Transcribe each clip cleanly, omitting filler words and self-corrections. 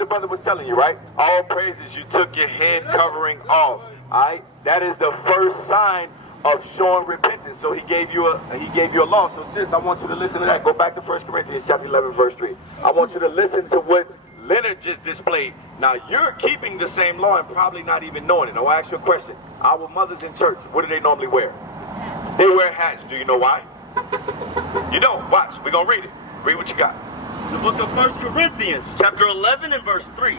the brother was telling you, right? All praises, you took your head covering off. All right, that is the first sign of showing repentance. So he gave you a law. So sis, I want you to listen to that. Go back to 1 Corinthians chapter 11, verse 3. I want you to listen to what Leonard just displayed. Now you're keeping the same law and probably not even knowing it. Now I'll ask you a question. Our mothers in church, what do they normally wear? They wear hats. Do you know why? You don't. Watch. We're going to read it. Read what you got. The book of 1 Corinthians, chapter 11 and verse 3.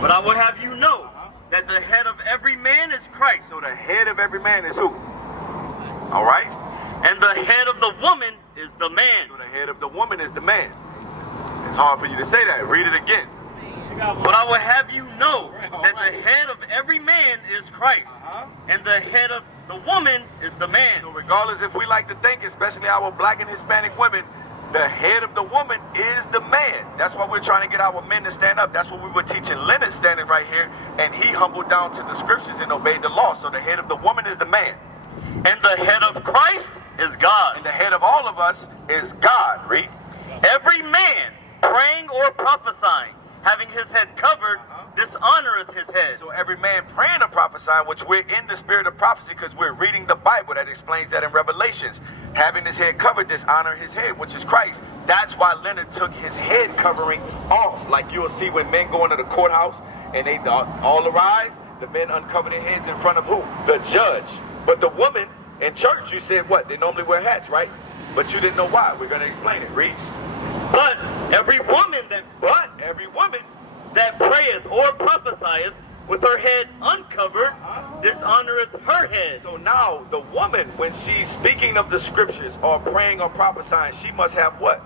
But I would have you know that the head of every man is Christ. So the head of every man is who? All right. And the head of the woman is the man. So the head of the woman is the man. It's hard for you to say that. Read it again. But I will have you know that the head of every man is Christ. And the head of the woman is the man. So regardless if we like to think, especially our black and Hispanic women, the head of the woman is the man. That's why we're trying to get our men to stand up. That's what we were teaching Leonard standing right here. And he humbled down to the scriptures and obeyed the law. So the head of the woman is the man. And the head of Christ is God. And the head of all of us is God. Read. Every man praying or prophesying, having his head covered, dishonoreth his head. So every man praying or prophesying, which we're in the spirit of prophecy because we're reading the Bible that explains that in Revelations. Having his head covered, dishonor his head, which is Christ. That's why Leonard took his head covering off. Like you'll see when men go into the courthouse and they all arise, the men uncover their heads in front of who? The judge. But the woman in church, you said what? They normally wear hats, right? But you didn't know why. We're going to explain it. Read. But every woman that prayeth or prophesieth with her head uncovered dishonoreth her head. So now the woman, when she's speaking of the scriptures or praying or prophesying, she must have what?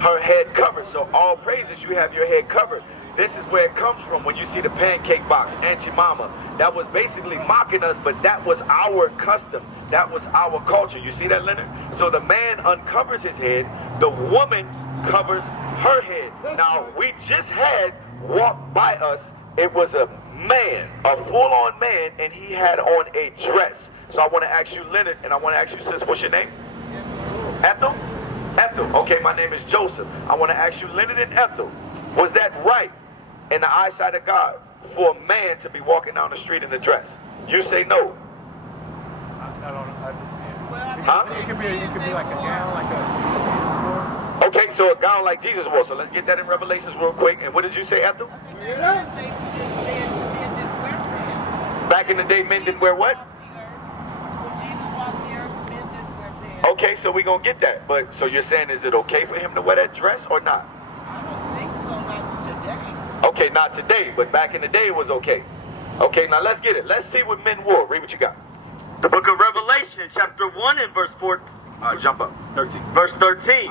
Her head covered. So all praises, you have your head covered. This is where it comes from when you see the pancake box, Aunt your mama. That was basically mocking us, but that was our custom. That was our culture. You see that, Leonard? So the man uncovers his head. The woman covers her head. Now, we just had walked by us. It was a man, a full-on man, and he had on a dress. So I want to ask you, Leonard, and I want to ask you, sis, what's your name? Ethel? Ethel. Okay, my name is Joseph. I want to ask you, Leonard and Ethel, was that right in the eyesight of God for a man to be walking down the street in a dress? You say no. I don't know. Huh? It could be like a gown, like a... Okay, so a gown like Jesus wore. So let's get that in Revelations real quick. And what did you say, Ethel? Back in the day, men didn't wear what? Okay, so we're going to get that. But so you're saying, is it okay for him to wear that dress or not? Okay, not today, but back in the day it was okay. Okay, now let's get it. Let's see what men wore. Read what you got. The book of Revelation, chapter 1 and verse 14. Jump up. 13. Verse 13.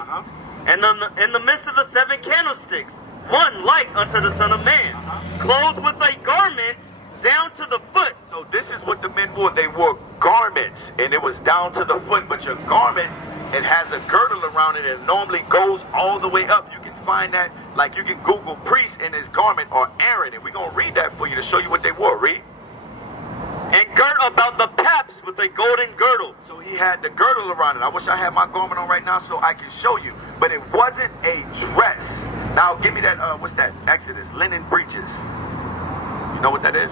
And in the midst of the 7 candlesticks, one like unto the Son of Man, clothed with a garment down to the foot. So this is what the men wore. They wore garments, and it was down to the foot. But your garment, it has a girdle around it, and normally goes all the way up. You can find that, like you can Google priest in his garment or Aaron, and we're going to read that for you to show you what they wore. Read. And girt about the paps with a golden girdle. So he had the girdle around it. I wish I had my garment on right now so I can show you. But it wasn't a dress. Now give me that, what's that? Exodus, linen breeches. You know what that is?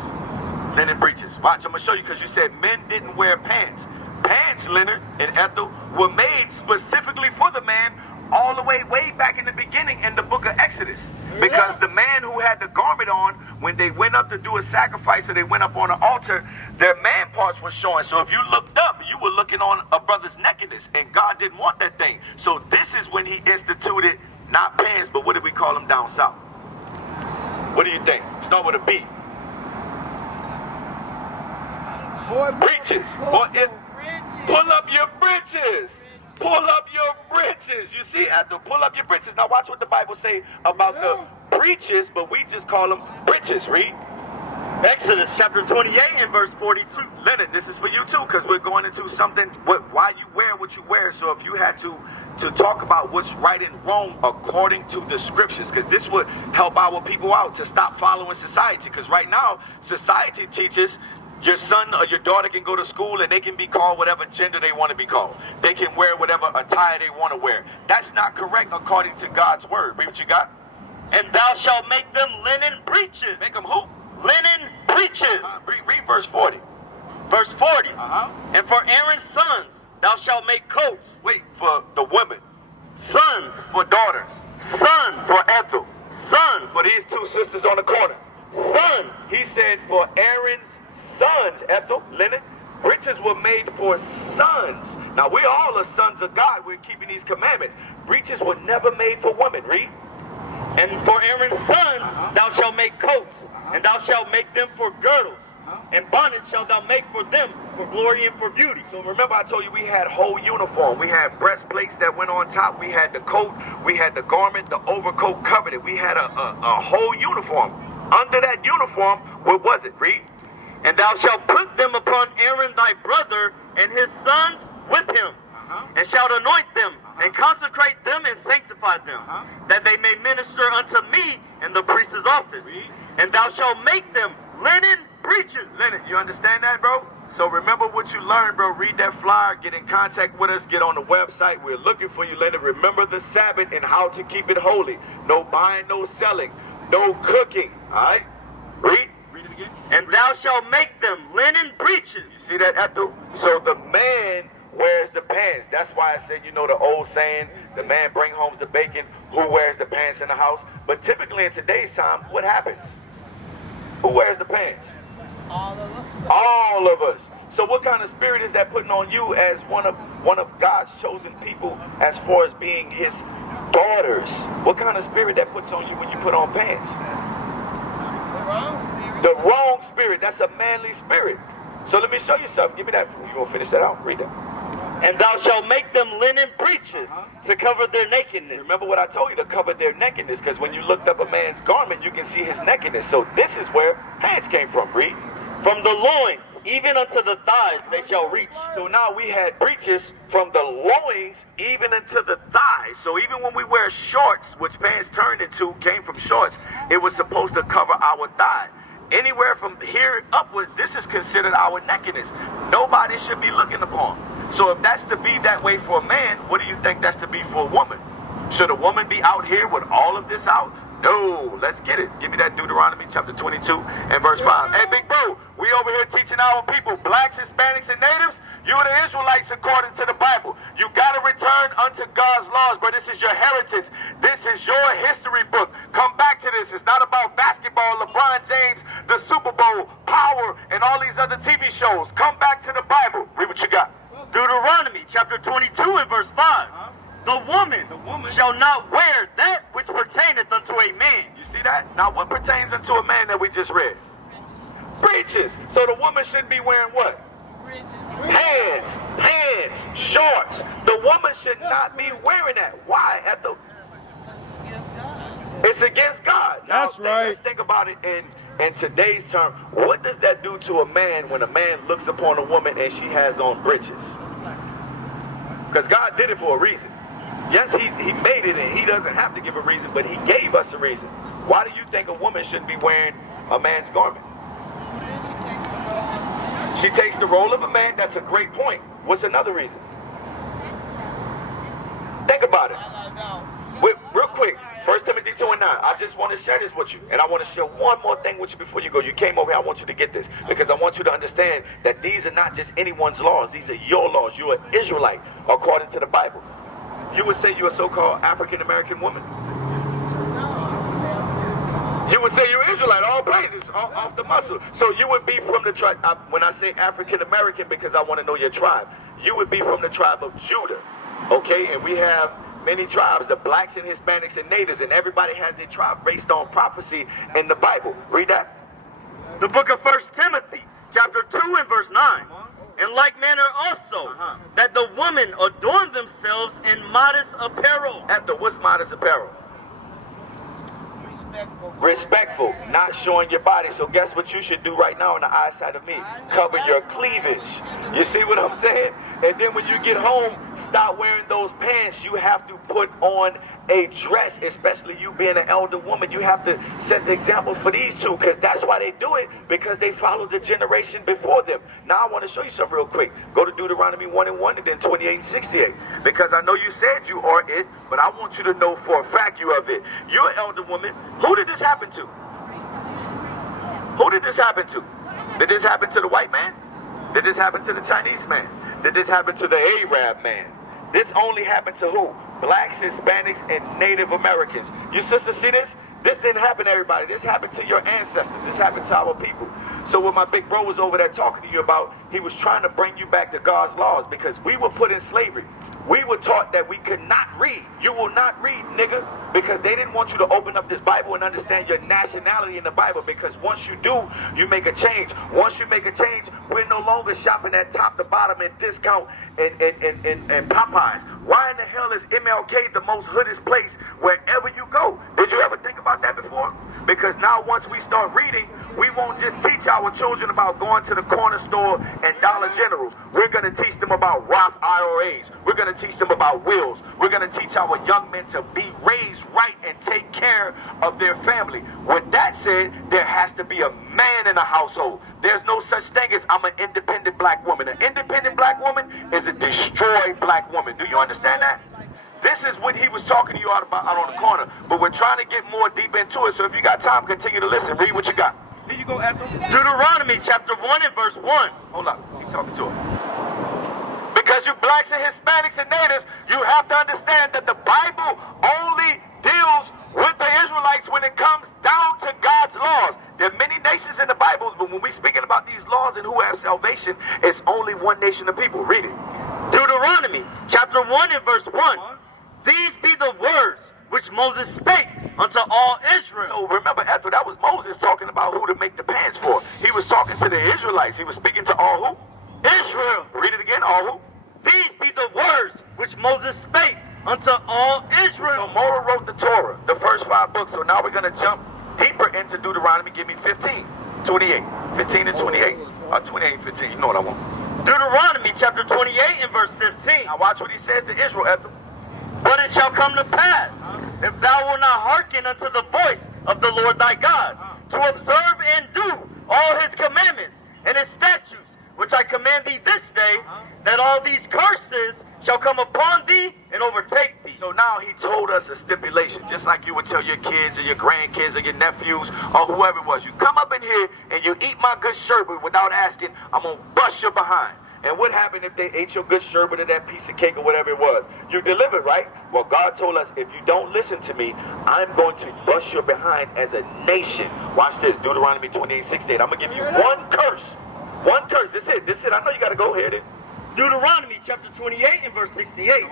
Linen breeches. Watch, I'm going to show you because you said men didn't wear pants. Pants, Leonard and Ethel, were made specifically for the man all the way back in the beginning in the book of Exodus. Because the man who had the garment on, when they went up to do a sacrifice or they went up on an altar, their man parts were showing. So if you looked up, you were looking on a brother's nakedness, and God didn't want that thing. So this is when he instituted not pants, but what do we call them down south? What do you think? Start with a B. Breeches. Pull up your breeches. Pull up your breeches. You see, Ethel, pull up your breeches. Now watch what the Bible say about the breeches, but we just call them breeches. Read. Exodus chapter 28 and verse 42. Leonard, this is for you too, because we're going into something, why you wear what you wear. So if you had to talk about what's right and wrong according to the scriptures, because this would help our people out to stop following society. Because right now, society teaches your son or your daughter can go to school and they can be called whatever gender they want to be called. They can wear whatever attire they want to wear. That's not correct according to God's word. Read what you got. And thou shalt make them linen breeches. Make them who? Linen breeches. Read verse 40. Verse 40. Uh-huh. And for Aaron's sons thou shalt make coats. Wait, for the women. Sons. For daughters. Sons. For Ethel. Sons. For these two sisters on the corner. Sons. He said for Aaron's sons, Ethel, linen. Breeches were made for sons. Now we all are sons of God. We're keeping these commandments. Breeches were never made for women. Read. And for Aaron's sons thou shalt make coats, and thou shalt make them for girdles, and bonnets shalt thou make for them for glory and for beauty. So remember I told you we had whole uniform. We had breastplates that went on top. We had the coat. We had the garment. The overcoat covered it. We had a whole uniform. Under that uniform, what was it? Read. And thou shalt put them upon Aaron thy brother and his sons with him, and shalt anoint them, and consecrate them, and sanctify them, that they may minister unto me in the priest's office. And thou shalt make them linen breeches. Linen, you understand that, bro? So remember what you learned, bro. Read that flyer, get in contact with us, get on the website. We're looking for you, Linen. Remember the Sabbath and how to keep it holy. No buying, no selling, no cooking, all right? Read. Read it again. And thou shalt make them linen breeches. You see that, Ethel? So the man wears the pants. That's why I said, you know, the old saying, the man bring home the bacon, who wears the pants in the house? But typically in today's time, what happens? Who wears the pants? All of us. All of us. So what kind of spirit is that putting on you as one of God's chosen people as far as being his daughters? What kind of spirit that puts on you when you put on pants? The wrong spirit. The wrong spirit. That's a manly spirit. So let me show you something. Give me that. You gonna finish that out? Read that. And thou shalt make them linen breeches to cover their nakedness. Remember what I told you, to cover their nakedness, because when you looked up a man's garment, you can see his nakedness. So this is where pants came from. Read. From the loins, even unto the thighs, they shall reach. So now we had breeches from the loins even into the thighs. So even when we wear shorts, which pants turned into came from shorts, it was supposed to cover our thigh. Anywhere from here upwards, this is considered our nakedness. Nobody should be looking upon. So if that's to be that way for a man, what do you think that's to be for a woman? Should a woman be out here with all of this out? No, let's get it. Give me that Deuteronomy chapter 22 and verse 5. Hey, big bro, we over here teaching our people, blacks, Hispanics, and natives. You are the Israelites according to the Bible. You got to return unto God's laws, but this is your heritage. This is your history book. Come back to this. It's not about basketball, LeBron James, the Super Bowl, Power, and all these other TV shows. Come back to the Bible. Read what you got. Deuteronomy chapter 22 and verse 5. The woman shall not wear that which pertaineth unto a man. You see that? Now what pertains unto a man that we just read? Breeches. So the woman should be wearing what? Pants, shorts. The woman should not be wearing that. Why, Ethel? It's against God. That's right. Let's think about it in today's term. What does that do to a man when a man looks upon a woman and she has on breeches? Because God did it for a reason. Yes, he made it and he doesn't have to give a reason, but he gave us a reason. Why do you think a woman shouldn't be wearing a man's garment? She takes the role of a man. That's a great point. What's another reason? Think about it. Real quick. 1 Timothy 2 and 9. I just want to share this with you. And I want to share one more thing with you before you go. You came over here. I want you to get this. Because I want you to understand that these are not just anyone's laws. These are your laws. You're an Israelite according to the Bible. You would say you're a so-called African-American woman. You would say you're Israelite, all praises, off the muscle. So you would be from the tribe, when I say African-American, because I want to know your tribe, you would be from the tribe of Judah, okay? And we have many tribes, the blacks and Hispanics and natives, and everybody has a tribe based on prophecy in the Bible. Read that. The book of 1 Timothy, chapter 2 and verse 9. In like manner also, that the women adorn themselves in modest apparel. After, what's modest apparel? Respectful, not showing your body. So guess what you should do right now in the eyesight of me? Cover your cleavage. You see what I'm saying? And then when you get home, stop wearing those pants. You have to put on a dress, especially you being an elder woman. You have to set the example for these two, because that's why they do it, because they follow the generation before them. Now I want to show you something real quick. Go to Deuteronomy 1:1 and then 28 and 68. Because I know you said you are it, but I want you to know for a fact you are it. You're an elder woman. Who did this happen to? Who did this happen to? Did this happen to the white man? Did this happen to the Chinese man? Did this happen to the Arab man? This only happened to who? Blacks, Hispanics, and Native Americans. You sisters see this? This didn't happen to everybody. This happened to your ancestors. This happened to our people. So what my big bro was over there talking to you about, he was trying to bring you back to God's laws, because we were put in slavery. We were taught that we could not read. You will not read, nigga, because they didn't want you to open up this Bible and understand your nationality in the Bible, because once you do, you make a change. Once you make a change, we're no longer shopping at top to bottom and discount and Popeyes. Why in the hell is MLK the most hoodest place wherever you go? Did you ever think about that before? Because now once we start reading, we won't just teach our children about going to the corner store and Dollar Generals. We're going to teach them about Roth IRAs. We're going to teach them about wills. We're going to teach our young men to be raised right and take care of their family. With that said, there has to be a man in a household. There's no such thing as I'm an independent black woman. An independent black woman is a destroyed black woman. Do you understand that? This is what he was talking to you out on the corner. But we're trying to get more deep into it. So if you got time, continue to listen. Read what you got. Here you go, Ethel. Deuteronomy chapter 1 and verse 1. Hold up. He's talking to him. Because you blacks and Hispanics and natives, you have to understand that the Bible only deals with the Israelites when it comes down to God's laws. There are many nations in the Bible, but when we're speaking about these laws and who have salvation, it's only one nation of people. Read it. Deuteronomy chapter 1 and verse 1. These be the words which Moses spake unto all Israel. So remember, Ethel, that was Moses talking about who to make the pants for. He was talking to the Israelites. He was speaking to all who? Israel. Read it again, all who? These be the words which Moses spake unto all Israel. So Moses wrote the Torah, the first 5 books. So now we're going to jump deeper into Deuteronomy. Give me 15, 28, 15 and 28. 28 and 15, you know what I want. Deuteronomy chapter 28 and verse 15. Now watch what he says to Israel, Ethel. But it shall come to pass, if thou wilt not hearken unto the voice of the Lord thy God, to observe and do all his commandments and his statutes, which I command thee this day, that all these curses shall come upon thee and overtake thee. So now he told us a stipulation, just like you would tell your kids or your grandkids or your nephews or whoever it was. You come up in here and you eat my good sherbet without asking, I'm going to bust your behind. And what happened if they ate your good sherbet or that piece of cake or whatever it was? You delivered, right? Well, God told us, if you don't listen to me, I'm going to bust your behind as a nation. Watch this, Deuteronomy 28:68. I'm going to give you one curse. One curse. This is it. I know you got to go. Here it is. Deuteronomy chapter 28 and verse 68.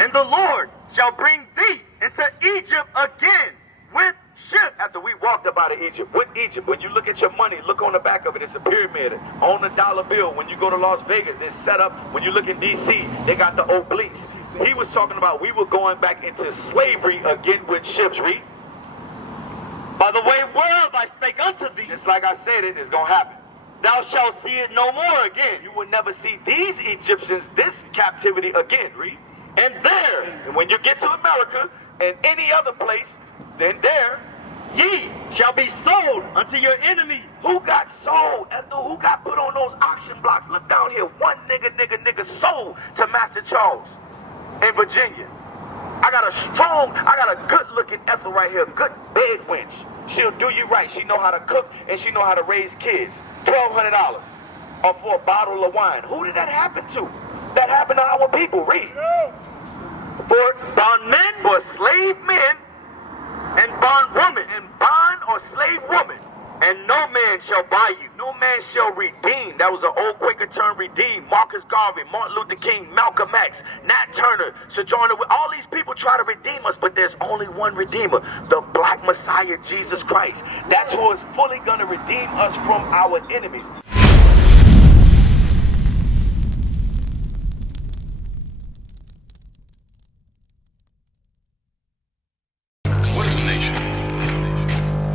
And the Lord shall bring thee into Egypt again with ships. After we walked up out of Egypt. With Egypt, when you look at your money, look on the back of it. It's a pyramid. On the dollar bill, when you go to Las Vegas, it's set up. When you look in D.C., they got the obliques. He was talking about we were going back into slavery again with ships. Read. By the way whereof I spake unto thee. Just like I said it, it's going to happen. Thou shalt see it no more again. You will never see these Egyptians, this captivity again. Read. And there, And when you get to America and any other place, then there, ye shall be sold unto your enemies. who got sold? Ethel, who got put on those auction blocks? Look down here. One nigga sold to Master Charles in Virginia. I got a good-looking Ethel right here. Good bed wench. She'll do you right. She know how to cook and she know how to raise kids. $1,200 or for a bottle of wine. Who did that happen to? That happened to our people. Read. For bondmen, for slave men, And bondwoman, and bond or slave woman. and no man shall buy you. No man shall redeem. That was an old Quaker term, redeem. Marcus Garvey, Martin Luther King, Malcolm X, Nat Turner, Sojourner. All these people try to redeem us, but there's only one Redeemer, the Black Messiah, Jesus Christ. That's who is fully going to redeem us from our enemies. What is a nation?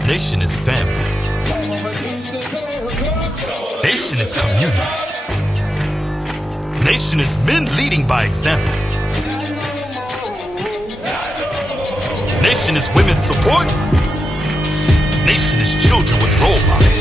Nation is family. Nation is community. Nation is men leading by example. Nation is women's support. Nation is children with role models.